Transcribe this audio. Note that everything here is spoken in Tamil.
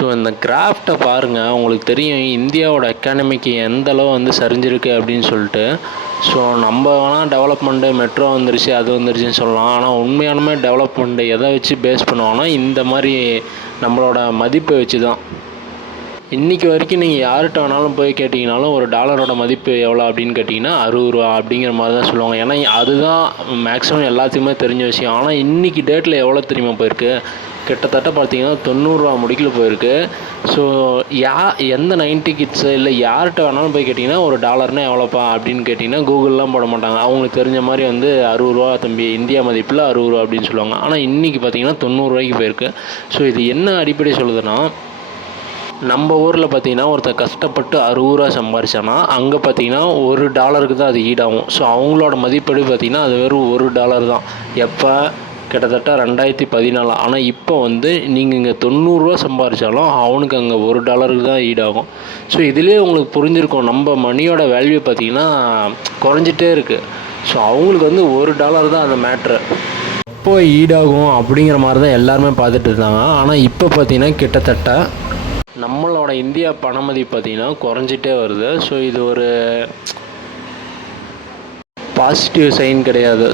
ஸோ இந்த கிராஃப்டை பாருங்கள், உங்களுக்கு தெரியும் இந்தியாவோட எக்கானமிக்கு எந்தளவு வந்து சரிஞ்சிருக்கு அப்படின்னு சொல்லிட்டு. ஸோ நம்ம வேணால் டெவலப்மெண்ட்டு மெட்ரோ வந்துருச்சு அது வந்துருச்சுன்னு சொல்லலாம். ஆனால் உண்மையானுமே டெவலப்மெண்ட்டு எதை வச்சு பேஸ் பண்ணுவாங்கன்னா இந்த மாதிரி நம்மளோட மதிப்பை வச்சு தான். இன்றைக்கி வரைக்கும் நீங்கள் யார்கிட்ட வேணாலும் போய் கேட்டிங்கனாலும் ஒரு டாலரோட மதிப்பு எவ்வளோ அப்படின்னு கேட்டிங்கன்னா 60 ரூபா அப்படிங்கிற மாதிரி தான் சொல்லுவாங்க. ஏன்னா அதுதான் மேக்ஸிமம் எல்லாத்துக்குமே தெரிஞ்ச விஷயம். ஆனால் இன்றைக்கி டேட்டில் எவ்வளோ தெரியுமா போயிருக்கு, கிட்டத்தட்ட பார்த்தீங்கன்னா 90 ரூபா முடிக்கல போயிருக்கு. ஸோ எந்த 90 கிட்ஸு இல்லை யார்கிட்ட வேணாலும் போய் கேட்டிங்கன்னா ஒரு டாலர்னால் எவ்வளோப்பா அப்படின்னு கேட்டிங்கன்னா கூகுள்லாம் போட மாட்டாங்க. அவங்களுக்கு தெரிஞ்ச மாதிரி வந்து 60 ரூபா தம்பி, இந்தியா மதிப்பில் 60 ரூபா அப்படின்னு சொல்லுவாங்க. ஆனால் இன்றைக்கி பார்த்தீங்கன்னா 90 ரூபாய்க்கு போயிருக்கு. ஸோ இது என்ன அடிப்படை சொல்லுதுன்னா, நம்ம ஊரில் பார்த்தீங்கன்னா ஒருத்தர் கஷ்டப்பட்டு 60 ரூபா சம்பாரிச்சானா அங்கே பார்த்தீங்கன்னா $1 தான் அது ஈடாகும். ஸோ அவங்களோட மதிப்படி பார்த்தீங்கன்னா அது வெறும் $1 தான். எப்போ கிட்டத்தட்ட 2014. ஆனால் இப்போ வந்து நீங்கள் இங்கே 90 ரூபா சம்பாரித்தாலும் அவனுக்கு அங்கே $1 தான் ஈடாகும். ஸோ இதுலேயே உங்களுக்கு புரிஞ்சிருக்கும் நம்ம மணியோட வேல்யூ பார்த்திங்கன்னா குறைஞ்சிட்டே இருக்குது. ஸோ அவங்களுக்கு வந்து $1 தான் அந்த மேட்ரு. எப்போ ஈடாகும் அப்படிங்கிற மாதிரி தான் எல்லாருமே பார்த்துட்டு இருந்தாங்க. ஆனால் இப்போ பார்த்திங்கன்னா கிட்டத்தட்ட நம்மளோட இந்தியா பண மதிப்பு பார்த்திங்கன்னா குறைஞ்சிட்டே வருது. ஸோ இது ஒரு பாசிட்டிவ் சைன் கிடையாது.